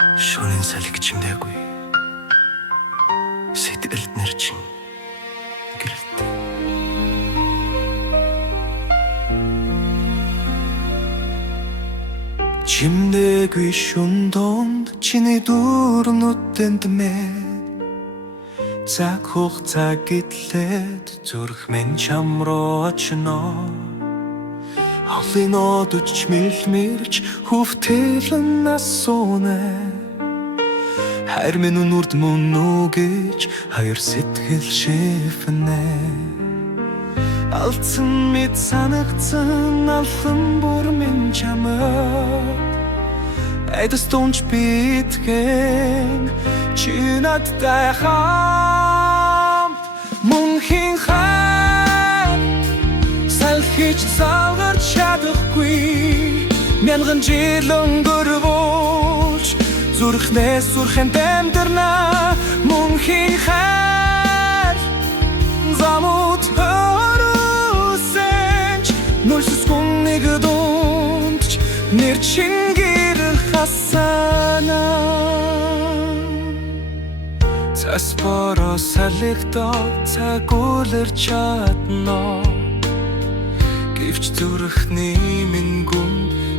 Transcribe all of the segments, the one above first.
Шөнийн салхи чимдээгүй сэтгэлд нэр чин гэрэлтэй. Чимдээгүй шүн донд чиний дүүрнүүдэнд мэ цаг хугацаа гэтлээд зүрх минь чам руу очно. Холын одож мэлмэрч хөвтөлн асууна. Хайр минь үнүрд мөн үү гэж хоёр сэтгэл шифнэ. Алдсан мэд санагдсан алхан бүр минь чамд айдас тунч битгэн чи надтай хамт мөнхийн хайр салхиж залгарч чадахгүй мянган жил өнгөрвүүлж зүрхнээс зүрхэнд амьдрна мөнхийн хайр замут хөрөөсөнч нүлсэс гүн нэг дундч нэр чин гэр хасана цас боро салхидо цагуулэр чадно гэвч зүрхний минь гүн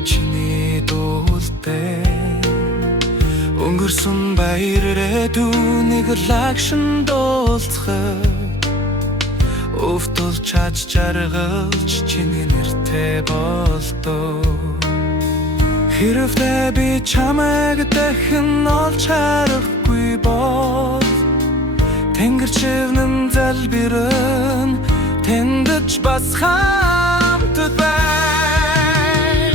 чиний дуултай өнгөрсөн баярээ дүүнийг лагшин дуулцахад өвтөл чаж жаргалж чиний нэртэй болдоо хэрвээ би чамайг дахин олж харахгүй бол тэнгэр чивнэн залбирэн тэндэж бас хамт бай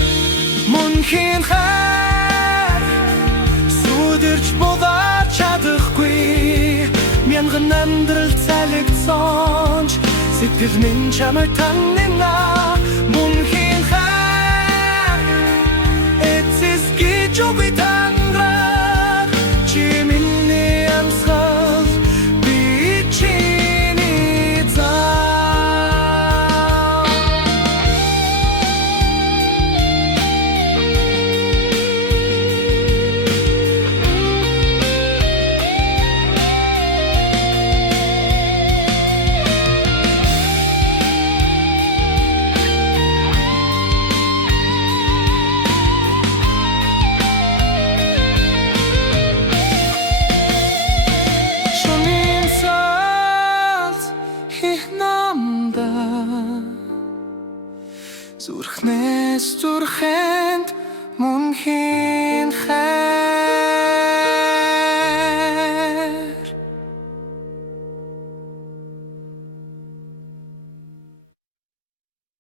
мөнхийн хайр сүдэрч бодож чадахгүй мянган амьдрал залгицсон сэтгэл минь чамайг танина мөнхийн хайр эцэс гэж үгүй танраг чи миний амсгал би чиний зам зүрхнээс зүрхэнд мөнхийн